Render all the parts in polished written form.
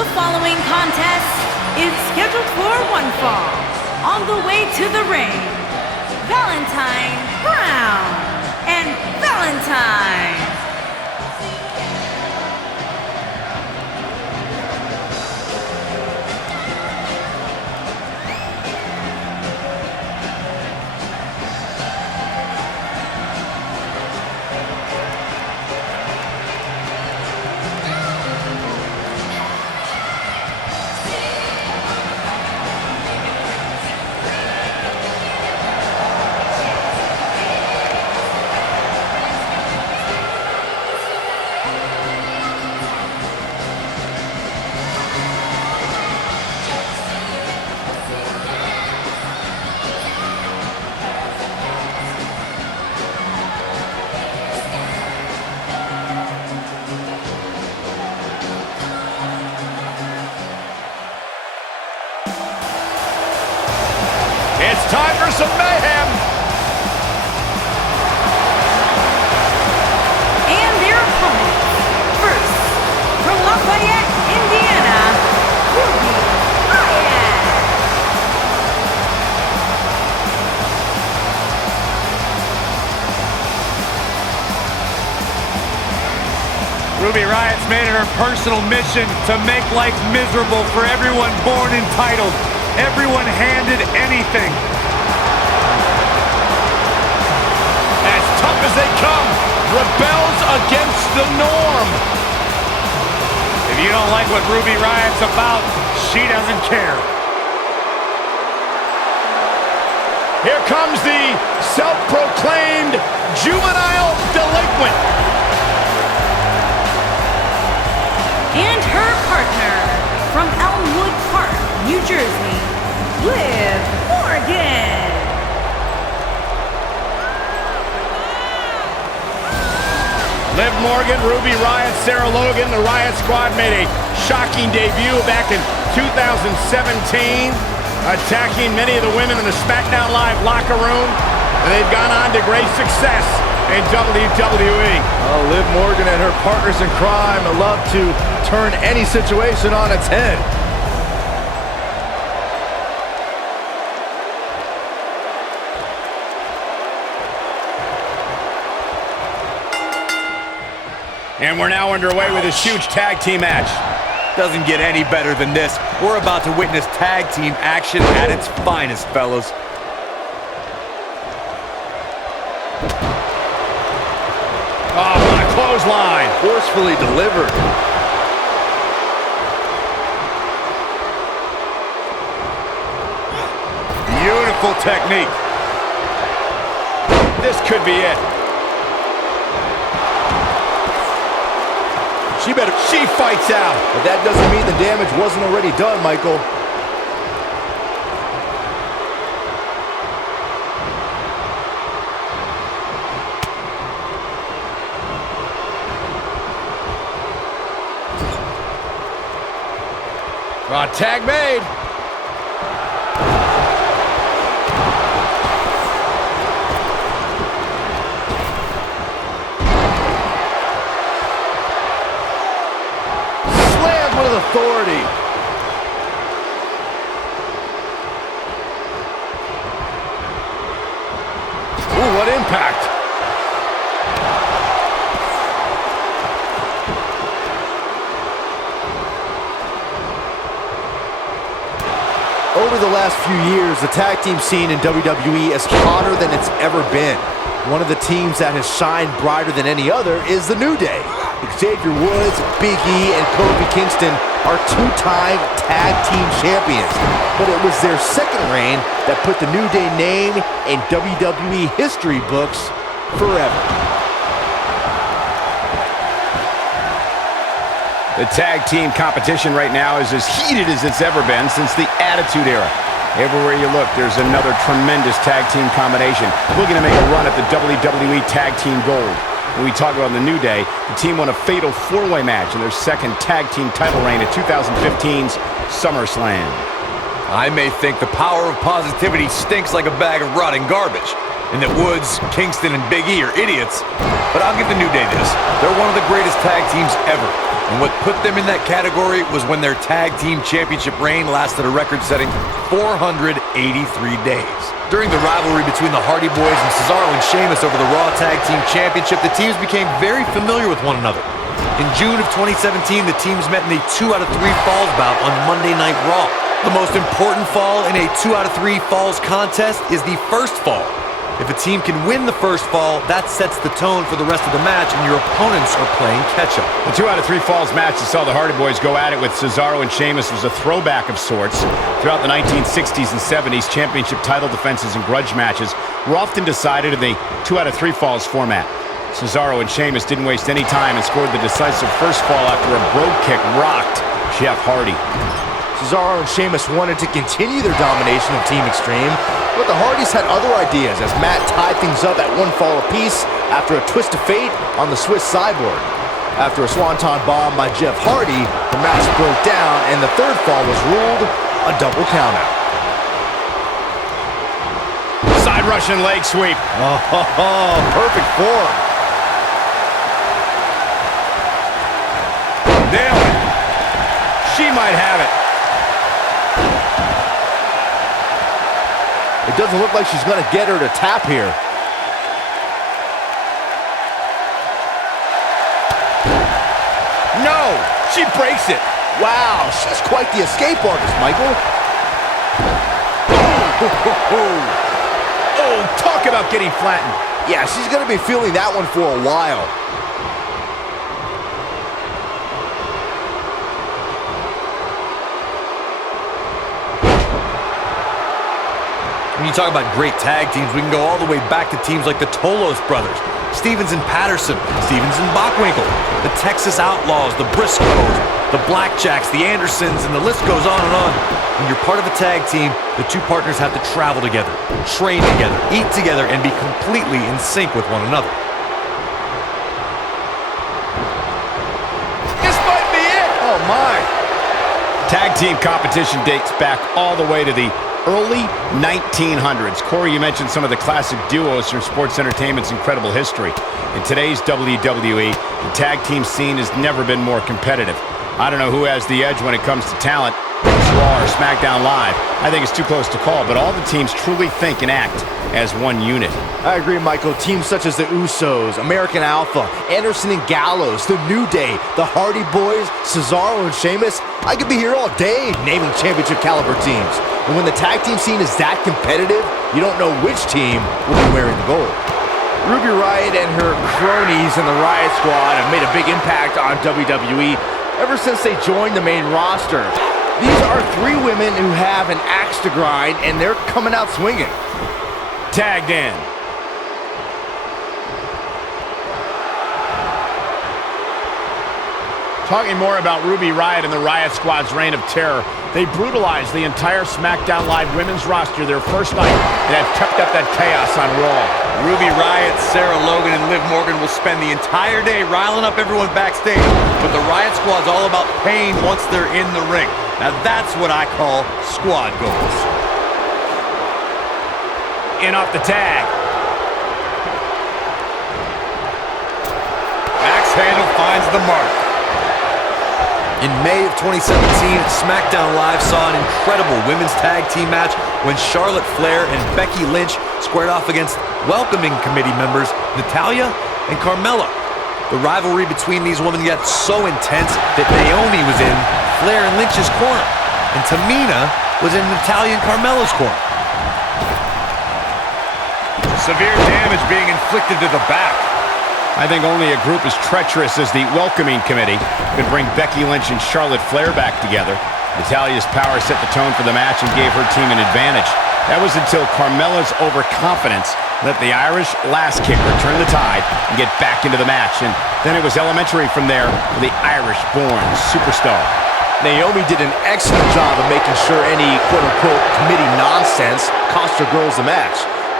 The following contest is scheduled for one fall. On the way to the ring, Valentine Brown and Valentine. It's time for some mayhem. And their opponents, first, from Lafayette, Indiana, Riott. Ruby Riott's made it her personal mission to make life miserable for everyone born entitled. Everyone handed anything. As tough as they come, rebels against the norm. If you don't like what Ruby Riott's about, she doesn't care. Here comes the self-proclaimed juvenile delinquent. And her partner, from Elmwood Park, New Jersey, Liv Morgan. Liv Morgan, Ruby Riott, Sarah Logan, the Riott Squad made a shocking debut back in 2017, attacking many of the women in the SmackDown Live locker room, and they've gone on to great success in WWE. Oh, Liv Morgan and her partners in crime love to turn any situation on its head. And we're now underway with this huge tag team match. Doesn't get any better than this. We're about to witness tag team action at its finest, fellas. Oh, what a clothesline. Forcefully delivered. Beautiful technique. This could be it. She fights out. But that doesn't mean the damage wasn't already done, Michael. Tag made. With authority. Ooh, what impact. Over the last few years, the tag team scene in WWE is hotter than it's ever been. One of the teams that has shined brighter than any other is the New Day. Xavier Woods, Big E, and Kofi Kingston are two-time tag team champions. But it was their second reign that put the New Day name in WWE history books forever. The tag team competition right now is as heated as it's ever been since the Attitude Era. Everywhere you look, there's another tremendous tag team combination looking to make a run at the WWE Tag Team Gold. When we talk about the New Day, the team won a fatal four-way match in their second tag team title reign at 2015's SummerSlam. I may think the power of positivity stinks like a bag of rotting garbage, and that Woods, Kingston, and Big E are idiots, but I'll give the New Day this. They're one of the greatest tag teams ever, and what put them in that category was when their tag team championship reign lasted a record-setting 483 days. During the rivalry between the Hardy Boys and Cesaro and Sheamus over the Raw Tag Team Championship, the teams became very familiar with one another. In June of 2017, the teams met in a 2 out of 3 falls bout on Monday Night Raw. The most important fall in a 2 out of 3 falls contest is the first fall. If a team can win the first fall, that sets the tone for the rest of the match, and your opponents are playing catch-up. The 2 out of 3 falls match that saw the Hardy Boys go at it with Cesaro and Sheamus was a throwback of sorts. Throughout the 1960s and 70s, championship title defenses and grudge matches were often decided in the 2 out of 3 falls format. Cesaro and Sheamus didn't waste any time and scored the decisive first fall after a brogue kick rocked Jeff Hardy. Cesaro and Sheamus wanted to continue their domination of Team Extreme, but the Hardys had other ideas as Matt tied things up at 1 fall apiece after a twist of fate on the Swiss Cyborg. After a swanton bomb by Jeff Hardy, the match broke down and the third fall was ruled a double countout. Side Russian leg sweep. Oh, perfect form. Nailed it. She might have it. It doesn't look like she's going to get her to tap here. No, she breaks it. Wow, she's quite the escape artist, Michael. Oh, talk about getting flattened. Yeah, she's going to be feeling that one for a while. When you talk about great tag teams, we can go all the way back to teams like the Tolos brothers, Stevens and Patterson, Stevens and Bockwinkel, the Texas Outlaws, the Briscoes, the Blackjacks, the Andersons, and the list goes on and on. When you're part of a tag team, the two partners have to travel together, train together, eat together, and be completely in sync with one another. This might be it. Oh, my. Tag team competition dates back all the way to the early 1900s. Corey, you mentioned some of the classic duos from sports entertainment's incredible history. In today's WWE, the tag team scene has never been more competitive. I don't know who has the edge when it comes to talent. It's Raw or SmackDown Live. I think it's too close to call, but all the teams truly think and act as one unit. I agree, Michael. Teams such as the Usos, American Alpha, Anderson and Gallows, the New Day, the Hardy Boys, Cesaro and Sheamus. I could be here all day naming championship caliber teams. And when the tag team scene is that competitive, you don't know which team will be wearing the gold. Ruby Riott and her cronies in the Riott Squad have made a big impact on WWE ever since they joined the main roster. These are 3 women who have an axe to grind, and they're coming out swinging. Tagged in. Talking more about Ruby Riott and the Riott Squad's reign of terror, they brutalized the entire SmackDown Live women's roster their first night and have kept up that chaos on Raw. Ruby Riott, Sarah Logan, and Liv Morgan will spend the entire day riling up everyone backstage, but the Riott Squad's all about pain once they're in the ring. Now that's what I call squad goals. In off the tag. Axe handle finds the mark. In May of 2017, SmackDown Live saw an incredible women's tag team match when Charlotte Flair and Becky Lynch squared off against welcoming committee members Natalya and Carmella. The rivalry between these women got so intense that Naomi was in Flair and Lynch's corner, and Tamina was in Natalya and Carmella's corner. Severe damage being inflicted to the back. I think only a group as treacherous as the welcoming committee could bring Becky Lynch and Charlotte Flair back together. Natalya's power set the tone for the match and gave her team an advantage. That was until Carmella's overconfidence let the Irish last kicker turn the tide and get back into the match. And then it was elementary from there for the Irish-born superstar. Naomi did an excellent job of making sure any quote-unquote committee nonsense cost her girls the match.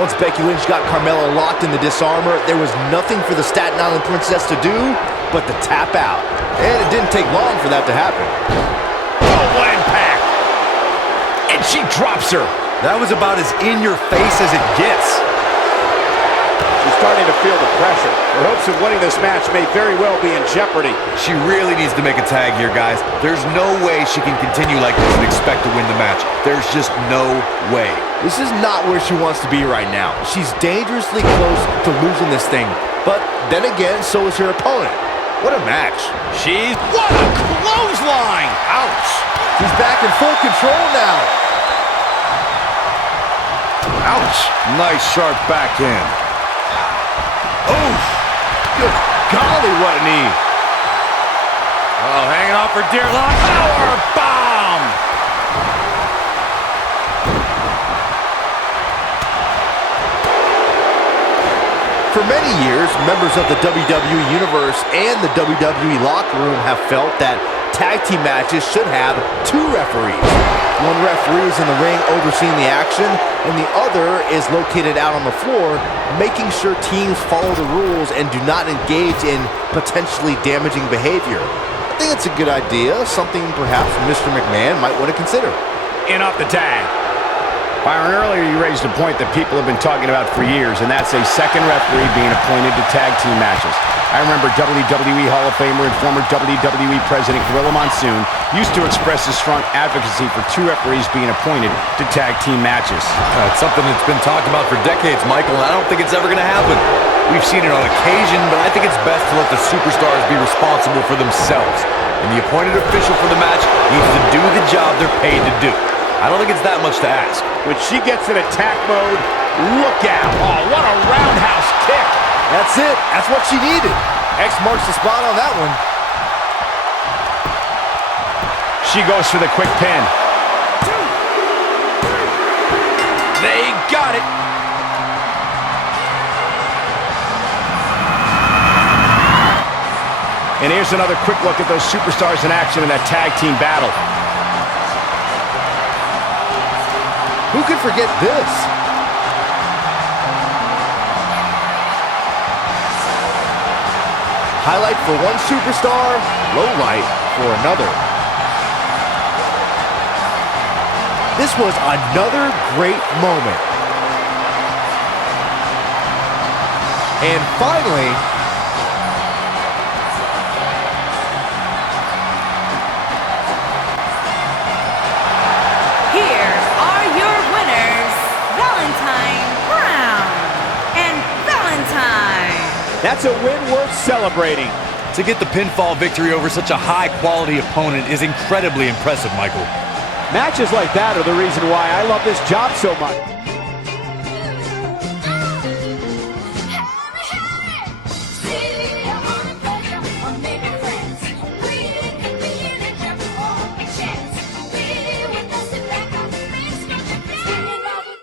Once Becky Lynch got Carmella locked in the disarmor, there was nothing for the Staten Island Princess to do but to tap out. And it didn't take long for that to happen. Oh, what impact! And she drops her. That was about as in-your-face as it gets. starting to feel the pressure. Her hopes of winning this match may very well be in jeopardy. She really needs to make a tag here, guys. There's no way she can continue like this and expect to win the match. There's just no way. This is not where she wants to be right now. She's dangerously close to losing this thing. But then again, so is her opponent. What a match. What a clothesline! Ouch! She's back in full control now. Ouch. Nice sharp backhand. Oof! Good golly, what a knee! Oh, hanging on for dear life. Power bomb! For many years, members of the WWE Universe and the WWE locker room have felt that tag team matches should have two referees. One referee is in the ring overseeing the action, and the other is located out on the floor, making sure teams follow the rules and do not engage in potentially damaging behavior. I think it's a good idea, something perhaps Mr. McMahon might want to consider. In off the tag. Byron, earlier you raised a point that people have been talking about for years, and that's a second referee being appointed to tag team matches. I remember WWE Hall of Famer and former WWE President Gorilla Monsoon used to express his strong advocacy for two referees being appointed to tag team matches. It's something that's been talked about for decades, Michael, and I don't think it's ever going to happen. We've seen it on occasion, but I think it's best to let the superstars be responsible for themselves. And the appointed official for the match needs to do the job they're paid to do. I don't think it's that much to ask. When she gets in attack mode, look out. Oh, what a roundhouse kick. That's it. That's what she needed. X marks the spot on that one. She goes for the quick pin. They got it. And here's another quick look at those superstars in action in that tag team battle. Who could forget this? Highlight for one superstar, low light for another. This was another great moment. And finally, Here are your winners, Valentine Brown and Valentine. That's a win worth celebrating. To get the pinfall victory over such a high-quality opponent is incredibly impressive, Michael. Matches like that are the reason why I love this job so much.